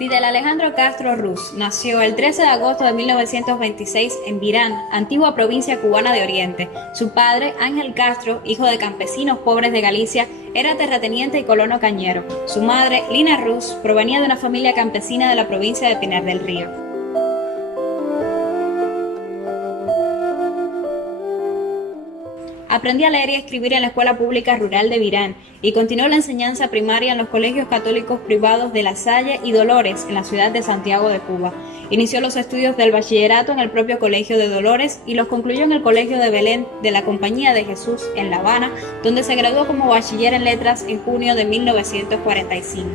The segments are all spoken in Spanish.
Fidel Alejandro Castro Ruz nació el 13 de agosto de 1926 en Virán, antigua provincia cubana de Oriente. Su padre, Ángel Castro, hijo de campesinos pobres de Galicia, era terrateniente y colono cañero. Su madre, Lina Ruz, provenía de una familia campesina de la provincia de Pinar del Río. Aprendió a leer y a escribir en la Escuela Pública Rural de Virán y continuó la enseñanza primaria en los colegios católicos privados de La Salle y Dolores, en la ciudad de Santiago de Cuba. Inició los estudios del bachillerato en el propio Colegio de Dolores y los concluyó en el Colegio de Belén de la Compañía de Jesús en La Habana, donde se graduó como bachiller en letras en junio de 1945.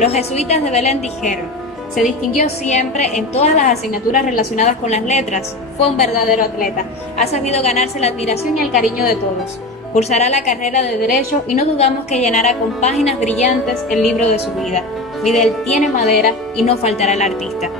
Los jesuitas de Belén dijeron: se distinguió siempre en todas las asignaturas relacionadas con las letras, fue un verdadero atleta, ha sabido ganarse la admiración y el cariño de todos. Cursará la carrera de Derecho y no dudamos que llenará con páginas brillantes el libro de su vida. Fidel tiene madera y no faltará el artista.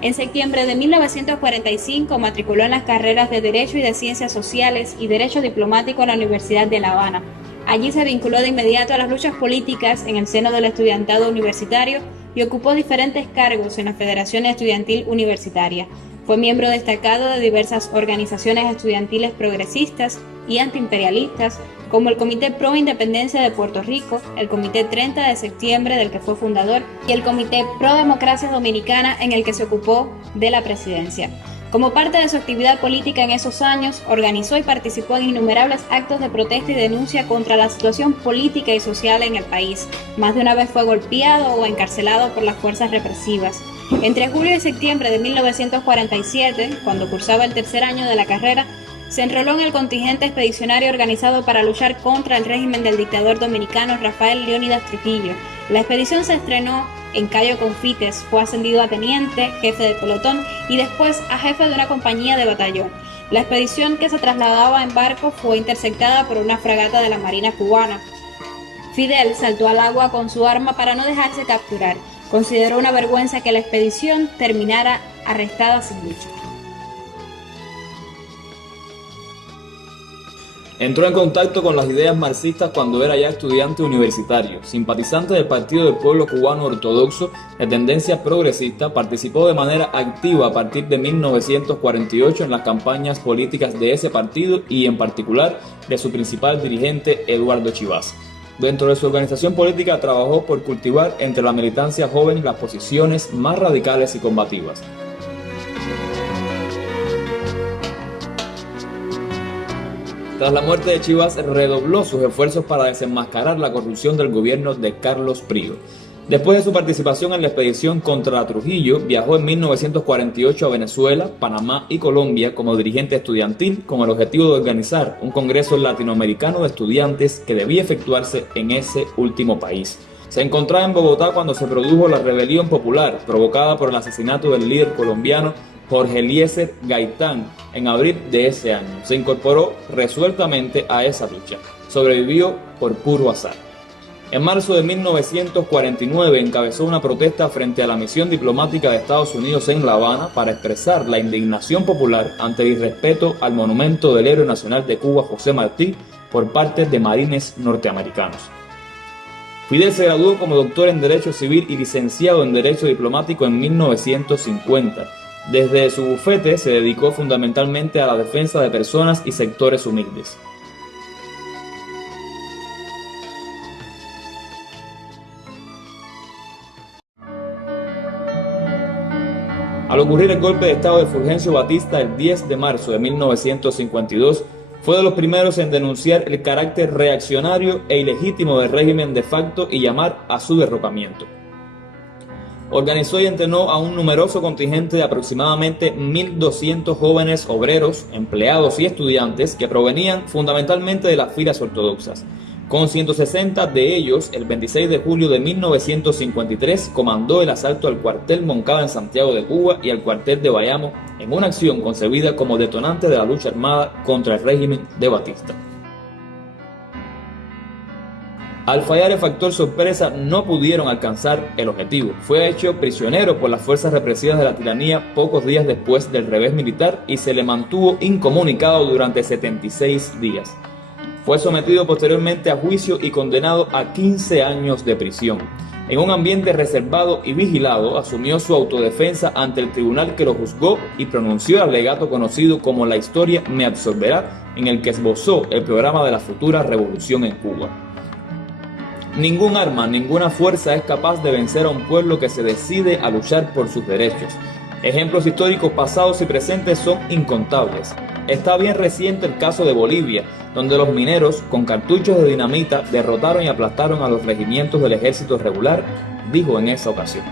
En septiembre de 1945 matriculó en las carreras de Derecho y de Ciencias Sociales y Derecho Diplomático en la Universidad de La Habana. Allí se vinculó de inmediato a las luchas políticas en el seno del estudiantado universitario y ocupó diferentes cargos en la Federación Estudiantil Universitaria. Fue miembro destacado de diversas organizaciones estudiantiles progresistas y antiimperialistas, como el Comité Pro Independencia de Puerto Rico, el Comité 30 de Septiembre, del que fue fundador, y el Comité Pro Democracia Dominicana, en el que se ocupó de la presidencia. Como parte de su actividad política en esos años, organizó y participó en innumerables actos de protesta y denuncia contra la situación política y social en el país. Más de una vez fue golpeado o encarcelado por las fuerzas represivas. Entre julio y septiembre de 1947, cuando cursaba el tercer año de la carrera, se enroló en el contingente expedicionario organizado para luchar contra el régimen del dictador dominicano Rafael Leónidas Trujillo. La expedición se estrenó en Cayo Confites, fue ascendido a teniente, jefe de pelotón y después a jefe de una compañía de batallón. La expedición, que se trasladaba en barco, fue interceptada por una fragata de la Marina cubana. Fidel saltó al agua con su arma para no dejarse capturar. Consideró una vergüenza que la expedición terminara arrestada sin lucha. Entró en contacto con las ideas marxistas cuando era ya estudiante universitario. Simpatizante del Partido del Pueblo Cubano Ortodoxo de tendencia progresista, participó de manera activa a partir de 1948 en las campañas políticas de ese partido y en particular de su principal dirigente, Eduardo Chivas. Dentro de su organización política trabajó por cultivar entre la militancia joven las posiciones más radicales y combativas. Tras la muerte de Chivas, redobló sus esfuerzos para desenmascarar la corrupción del gobierno de Carlos Prigo. Después de su participación en la expedición contra Trujillo, viajó en 1948 a Venezuela, Panamá y Colombia como dirigente estudiantil con el objetivo de organizar un congreso latinoamericano de estudiantes que debía efectuarse en ese último país. Se encontraba en Bogotá cuando se produjo la rebelión popular provocada por el asesinato del líder colombiano Jorge Eliezer Gaitán en abril de ese año. Se incorporó resueltamente a esa lucha. Sobrevivió por puro azar. En marzo de 1949 encabezó una protesta frente a la misión diplomática de Estados Unidos en La Habana para expresar la indignación popular ante el irrespeto al monumento del héroe nacional de Cuba, José Martí, por parte de marines norteamericanos. Fidel se graduó como doctor en Derecho Civil y licenciado en Derecho Diplomático en 1950. Desde su bufete se dedicó fundamentalmente a la defensa de personas y sectores humildes. Al ocurrir el golpe de estado de Fulgencio Batista el 10 de marzo de 1952, fue de los primeros en denunciar el carácter reaccionario e ilegítimo del régimen de facto y llamar a su derrocamiento. Organizó y entrenó a un numeroso contingente de aproximadamente 1.200 jóvenes obreros, empleados y estudiantes que provenían fundamentalmente de las filas ortodoxas. Con 160 de ellos, el 26 de julio de 1953 comandó el asalto al cuartel Moncada en Santiago de Cuba y al cuartel de Bayamo en una acción concebida como detonante de la lucha armada contra el régimen de Batista. Al fallar el factor sorpresa, no pudieron alcanzar el objetivo. Fue hecho prisionero por las fuerzas represivas de la tiranía pocos días después del revés militar y se le mantuvo incomunicado durante 76 días. Fue sometido posteriormente a juicio y condenado a 15 años de prisión. En un ambiente reservado y vigilado, asumió su autodefensa ante el tribunal que lo juzgó y pronunció el alegato conocido como La historia me absorberá, en el que esbozó el programa de la futura revolución en Cuba. Ningún arma, ninguna fuerza es capaz de vencer a un pueblo que se decide a luchar por sus derechos. Ejemplos históricos pasados y presentes son incontables. Está bien reciente el caso de Bolivia, donde los mineros, con cartuchos de dinamita, derrotaron y aplastaron a los regimientos del ejército regular, dijo en esa ocasión.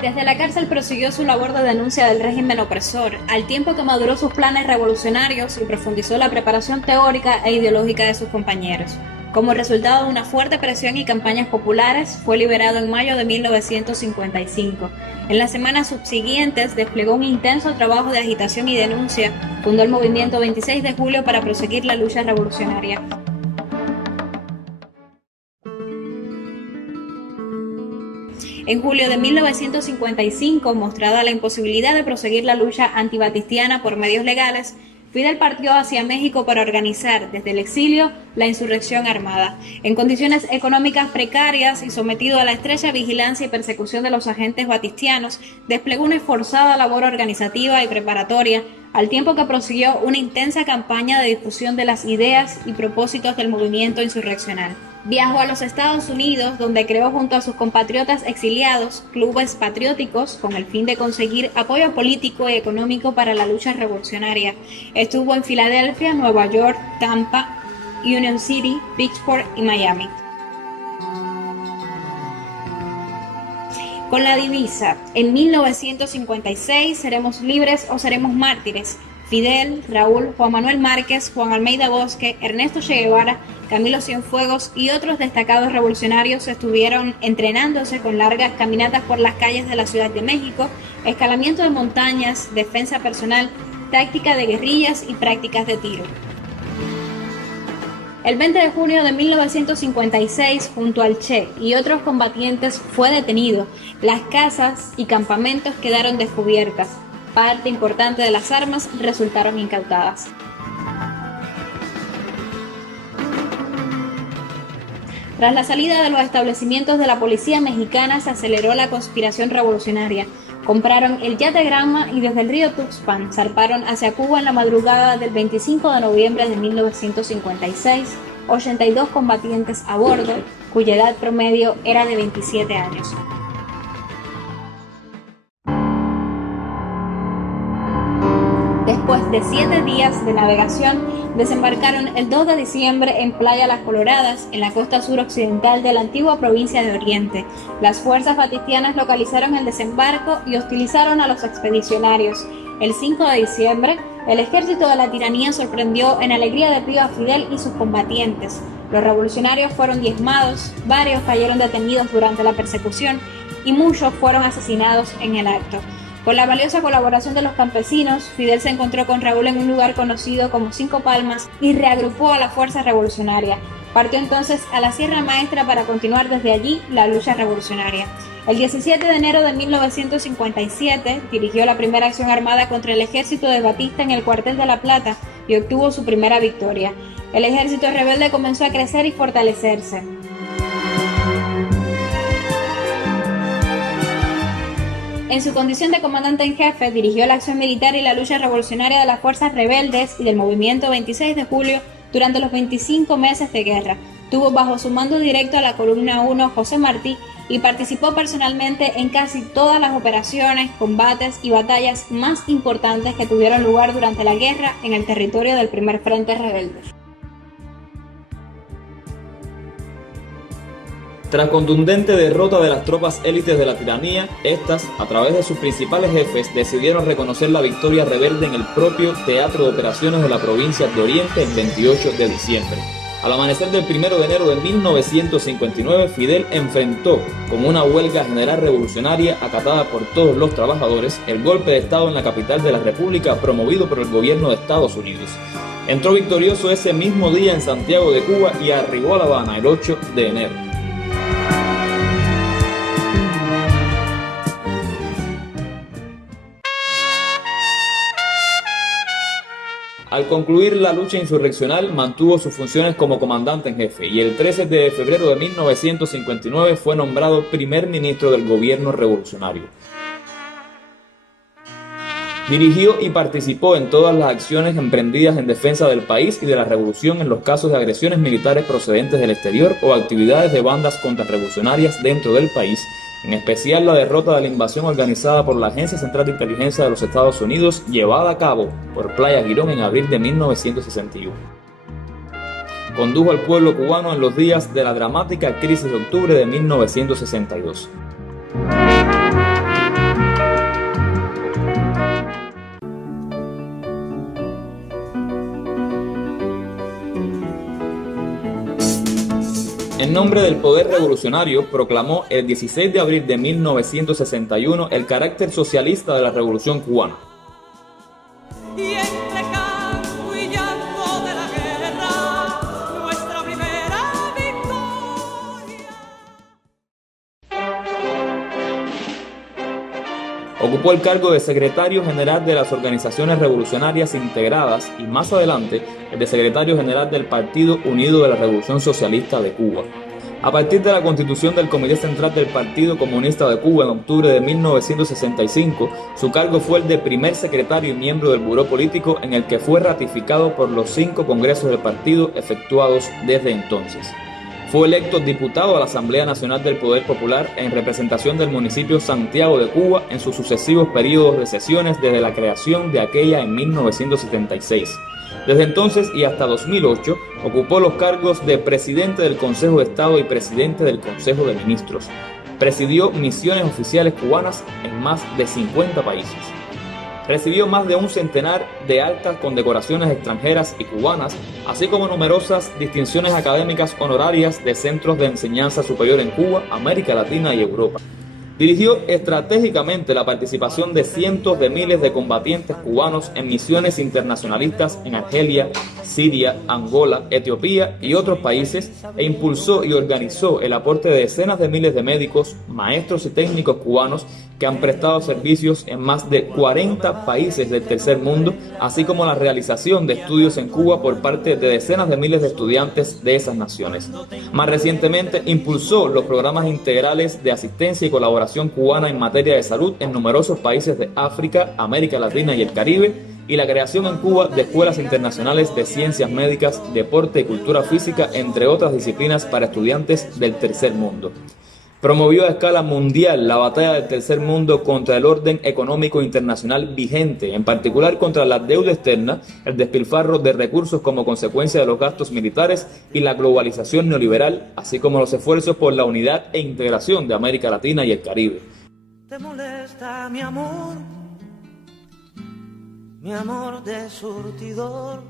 Desde la cárcel prosiguió su labor de denuncia del régimen opresor, al tiempo que maduró sus planes revolucionarios y profundizó la preparación teórica e ideológica de sus compañeros. Como resultado de una fuerte presión y campañas populares, fue liberado en mayo de 1955. En las semanas subsiguientes desplegó un intenso trabajo de agitación y denuncia, fundó el movimiento 26 de julio para proseguir la lucha revolucionaria. En julio de 1955, mostrada la imposibilidad de proseguir la lucha antibatistiana por medios legales, Fidel partió hacia México para organizar, desde el exilio, la insurrección armada. En condiciones económicas precarias y sometido a la estrecha vigilancia y persecución de los agentes batistianos, desplegó una esforzada labor organizativa y preparatoria, al tiempo que prosiguió una intensa campaña de difusión de las ideas y propósitos del movimiento insurreccional. Viajó a los Estados Unidos, donde creó junto a sus compatriotas exiliados clubes patrióticos con el fin de conseguir apoyo político y económico para la lucha revolucionaria. Estuvo en Filadelfia, Nueva York, Tampa, Union City, Bridgeport y Miami. Con la divisa, en 1956, seremos libres o seremos mártires. Fidel, Raúl, Juan Manuel Márquez, Juan Almeida Bosque, Ernesto Che Guevara, Camilo Cienfuegos y otros destacados revolucionarios estuvieron entrenándose con largas caminatas por las calles de la Ciudad de México, escalamiento de montañas, defensa personal, táctica de guerrillas y prácticas de tiro. El 20 de junio de 1956, junto al Che y otros combatientes, fue detenido. Las casas y campamentos quedaron descubiertas. Parte importante de las armas resultaron incautadas. Tras la salida de los establecimientos de la policía mexicana, se aceleró la conspiración revolucionaria. Compraron el yate Granma y desde el río Tuxpan zarparon hacia Cuba en la madrugada del 25 de noviembre de 1956, 82 combatientes a bordo, cuya edad promedio era de 27 años. Después de 7 días de navegación, desembarcaron el 2 de diciembre en Playa Las Coloradas, en la costa suroccidental de la antigua provincia de Oriente. Las fuerzas batistianas localizaron el desembarco y hostilizaron a los expedicionarios. El 5 de diciembre, el ejército de la tiranía sorprendió en Alegría del Río a Fidel y sus combatientes. Los revolucionarios fueron diezmados, varios cayeron detenidos durante la persecución y muchos fueron asesinados en el acto. Con la valiosa colaboración de los campesinos, Fidel se encontró con Raúl en un lugar conocido como Cinco Palmas y reagrupó a la fuerza revolucionaria. Partió entonces a la Sierra Maestra para continuar desde allí la lucha revolucionaria. El 17 de enero de 1957 dirigió la primera acción armada contra el ejército de Batista en el cuartel de La Plata y obtuvo su primera victoria. El ejército rebelde comenzó a crecer y fortalecerse. En su condición de comandante en jefe, dirigió la acción militar y la lucha revolucionaria de las fuerzas rebeldes y del movimiento 26 de julio durante los 25 meses de guerra. Tuvo bajo su mando directo a la columna 1 José Martí y participó personalmente en casi todas las operaciones, combates y batallas más importantes que tuvieron lugar durante la guerra en el territorio del primer frente rebelde. Tras contundente derrota de las tropas élites de la tiranía, estas, a través de sus principales jefes, decidieron reconocer la victoria rebelde en el propio Teatro de Operaciones de la provincia de Oriente el 28 de diciembre. Al amanecer del 1 de enero de 1959, Fidel enfrentó, con una huelga general revolucionaria acatada por todos los trabajadores, el golpe de Estado en la capital de la República promovido por el gobierno de Estados Unidos. Entró victorioso ese mismo día en Santiago de Cuba y arribó a La Habana el 8 de enero. Al concluir la lucha insurreccional, mantuvo sus funciones como comandante en jefe y el 13 de febrero de 1959 fue nombrado primer ministro del gobierno revolucionario. Dirigió y participó en todas las acciones emprendidas en defensa del país y de la revolución en los casos de agresiones militares procedentes del exterior o actividades de bandas contrarrevolucionarias dentro del país, en especial la derrota de la invasión organizada por la Agencia Central de Inteligencia de los Estados Unidos llevada a cabo por Playa Girón en abril de 1961. Condujo al pueblo cubano en los días de la dramática crisis de octubre de 1962. En nombre del poder revolucionario, proclamó el 16 de abril de 1961 el carácter socialista de la Revolución cubana. Ocupó el cargo de secretario general de las organizaciones revolucionarias integradas y más adelante el de secretario general del Partido Unido de la Revolución Socialista de Cuba. A partir de la constitución del Comité Central del Partido Comunista de Cuba en octubre de 1965, su cargo fue el de primer secretario y miembro del Buró Político, en el que fue ratificado por los 5 congresos del partido efectuados desde entonces. Fue electo diputado a la Asamblea Nacional del Poder Popular en representación del municipio Santiago de Cuba en sus sucesivos periodos de sesiones desde la creación de aquella en 1976. Desde entonces y hasta 2008 ocupó los cargos de presidente del Consejo de Estado y presidente del Consejo de Ministros. Presidió misiones oficiales cubanas en más de 50 países. Recibió más de un centenar de altas condecoraciones extranjeras y cubanas, así como numerosas distinciones académicas honorarias de centros de enseñanza superior en Cuba, América Latina y Europa. Dirigió estratégicamente la participación de cientos de miles de combatientes cubanos en misiones internacionalistas en Argelia, Siria, Angola, Etiopía y otros países e impulsó y organizó el aporte de decenas de miles de médicos, maestros y técnicos cubanos que han prestado servicios en más de 40 países del tercer mundo, así como la realización de estudios en Cuba por parte de decenas de miles de estudiantes de esas naciones. Más recientemente, impulsó los programas integrales de asistencia y colaboración cubana en materia de salud en numerosos países de África, América Latina y el Caribe, y la creación en Cuba de escuelas internacionales de ciencias médicas, deporte y cultura física, entre otras disciplinas para estudiantes del tercer mundo. Promovió a escala mundial la batalla del tercer mundo contra el orden económico internacional vigente, en particular contra la deuda externa, el despilfarro de recursos como consecuencia de los gastos militares y la globalización neoliberal, así como los esfuerzos por la unidad e integración de América Latina y el Caribe. ¿Te molesta mi amor de surtidor?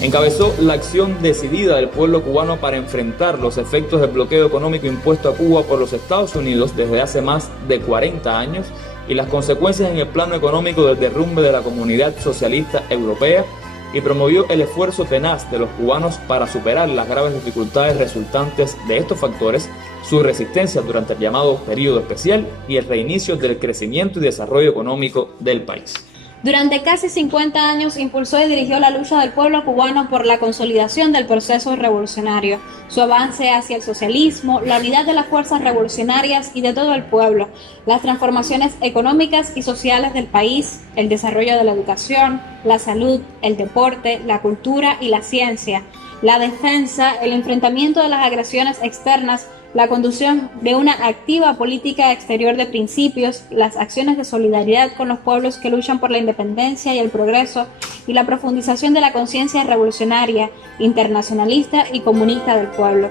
Encabezó la acción decidida del pueblo cubano para enfrentar los efectos del bloqueo económico impuesto a Cuba por los Estados Unidos desde hace más de 40 años y las consecuencias en el plano económico del derrumbe de la comunidad socialista europea, y promovió el esfuerzo tenaz de los cubanos para superar las graves dificultades resultantes de estos factores, su resistencia durante el llamado período especial y el reinicio del crecimiento y desarrollo económico del país. Durante casi 50 años impulsó y dirigió la lucha del pueblo cubano por la consolidación del proceso revolucionario, su avance hacia el socialismo, la unidad de las fuerzas revolucionarias y de todo el pueblo, las transformaciones económicas y sociales del país, el desarrollo de la educación, la salud, el deporte, la cultura y la ciencia, la defensa, el enfrentamiento de las agresiones externas, la conducción de una activa política exterior de principios, las acciones de solidaridad con los pueblos que luchan por la independencia y el progreso, y la profundización de la conciencia revolucionaria, internacionalista y comunista del pueblo.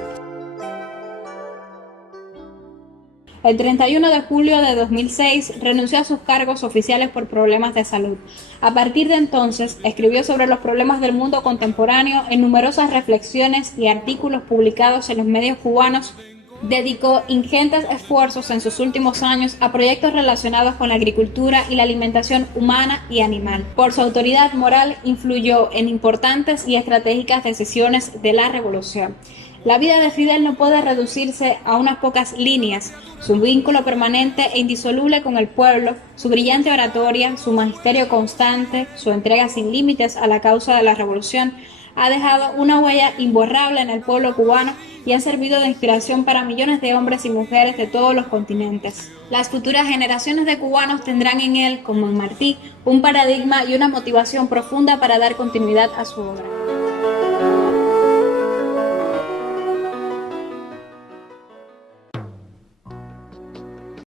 El 31 de julio de 2006 renunció a sus cargos oficiales por problemas de salud. A partir de entonces, escribió sobre los problemas del mundo contemporáneo en numerosas reflexiones y artículos publicados en los medios cubanos dedicó ingentes esfuerzos en sus últimos años a proyectos relacionados con la agricultura y la alimentación humana y animal. Por su autoridad moral, influyó en importantes y estratégicas decisiones de la revolución. La vida de Fidel no puede reducirse a unas pocas líneas. Su vínculo permanente e indisoluble con el pueblo, su brillante oratoria, su magisterio constante, su entrega sin límites a la causa de la revolución, ha dejado una huella imborrable en el pueblo cubano y ha servido de inspiración para millones de hombres y mujeres de todos los continentes. Las futuras generaciones de cubanos tendrán en él, como en Martí, un paradigma y una motivación profunda para dar continuidad a su obra.